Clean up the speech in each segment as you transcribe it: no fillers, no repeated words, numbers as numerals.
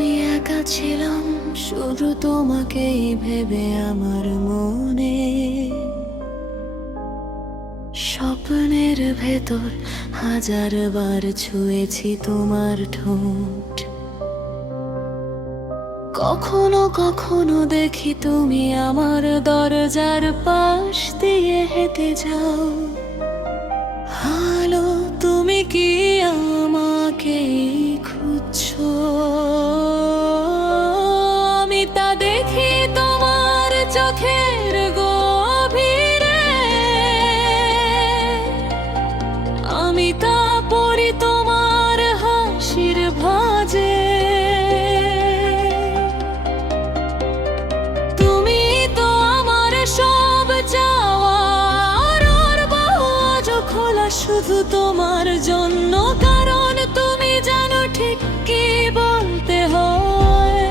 আমি একা ছিলাম শুধু তোমাকেই ভেবে আমার মনে। স্বপ্নের ভেতর হাজার বার ছুঁয়েছি তোমার ঠোঁট। কখনো কখনো দেখি তুমি আমার দরজার পাশ দিয়ে হেঁটে যাও। হ্যালো, তুমি কি আমাকে খুঁজছো? আমি তা দেখি তোমার চোখের গভীরে, আমি তা পড়ি তোমার হাসির ভাঁজে। তুমি তো আমার সব চাওয়ার বাহুজ খোলা শুধু তোমার জন্য, কারণ তুমি জানো ঠিক কি বলতে হয়,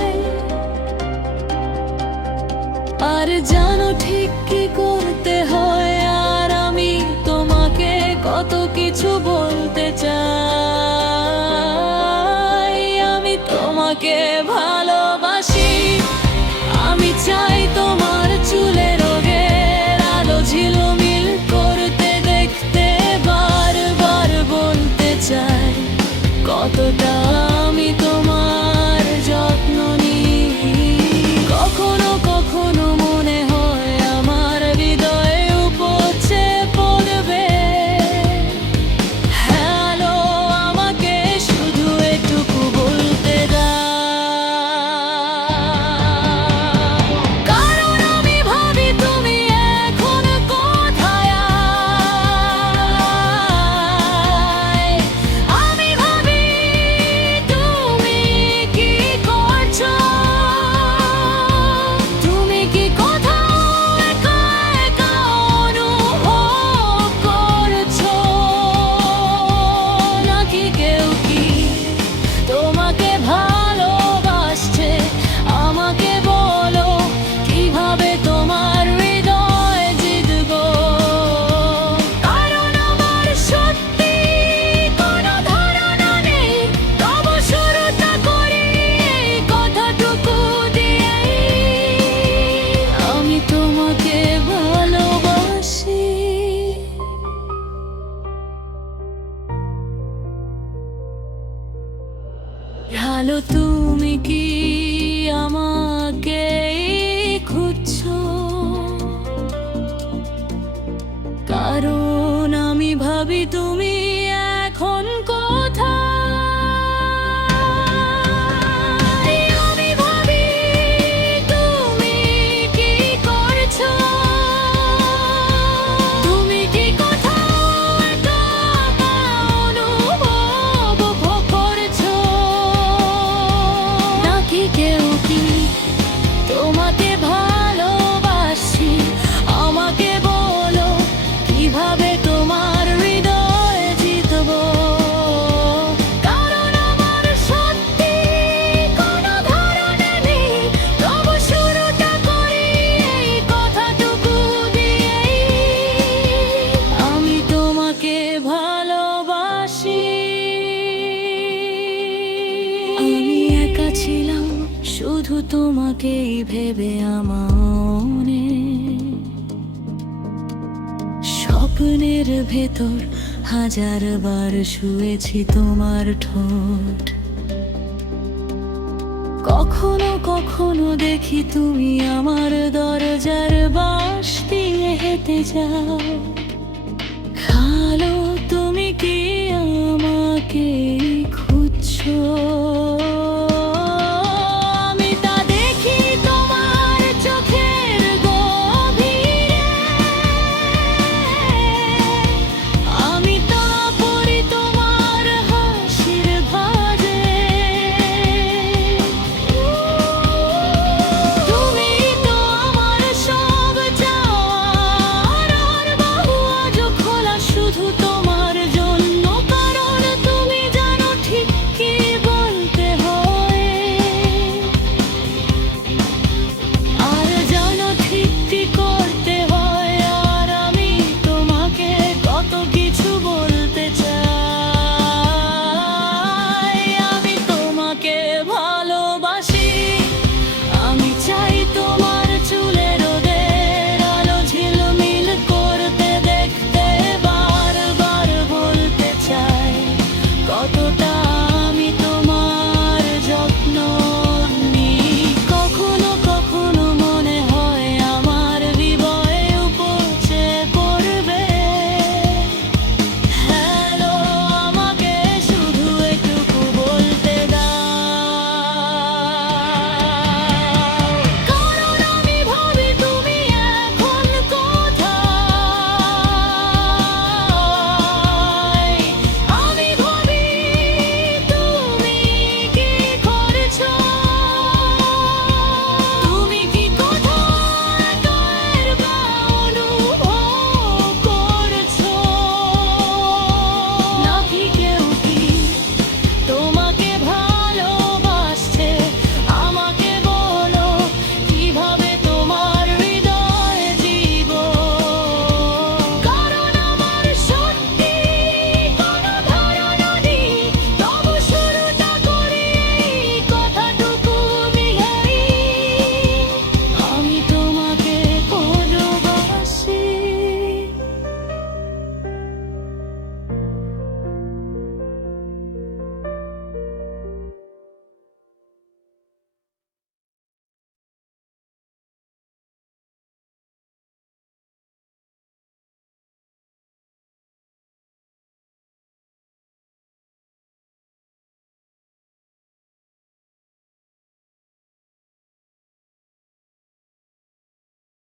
আর জানো ঠিক কি করতে হয়। আর আমি তোমাকে কত কিছু বলতে চাই। আমি তোমাকে ভালোবাসি, আমি চাই তোমার চুলের রোগের আলো ঝিলমিল করতে দেখতে, বারবার বলতে চাই কতটা আমি তোমার যত্ন নিই। কখনো কখনো মনে হয় আমার হৃদয়ে উপচে পড়বে। হ্যালো, আমাকে শুধু এটুকু বলতে দাও, কারণ আমি ভাবি তুমি এখন কোথায়। আমি ভাবি তুমি কি করছো? তুমি কি কোথাও একা একা অনুভব করছো? নাকি কেউ কি তোমাকে ভালোবাসছে? আমাকে বলো, কিভাবে তোমার হৃদয় জিতবো? কারণ আমার সত্যি কোনো ধারণা নেই, তবু শুরুটা করি এই কথাটুকু দিয়েই। আমি তোমাকে ভালোবাসি। হ্যালো, তুমি কি আমাকে খুঁজছো? কারণ আমি ভাবি তুমি এখন কোথায়। আমি ভাবি তুমি কি করছো? তুমি কি কোথাও একা একা অনুভব করছো? নাকি কেউ কি তোমাকে ভালোবাসি? আমাকে বলো, কিভাবে তোমার হৃদয় জিতবো? কারণ আমার সত্যি কোনো ধারণা নেই, তবু শুরুটা করি এই কথাটুকু দিয়েই। আমি তোমাকে ভালোবাসি। আমি একা ছিলাম শুধু তোমাকেই ভেবে আমার মনে। স্বপ্নের ভেতর হাজার বার শুয়েছি তোমার ঠোঁট। কখনো কখনো দেখি তুমি আমার দরজার বাঁশ দিয়ে হেঁটে যাও। হ্যালো, তুমি কি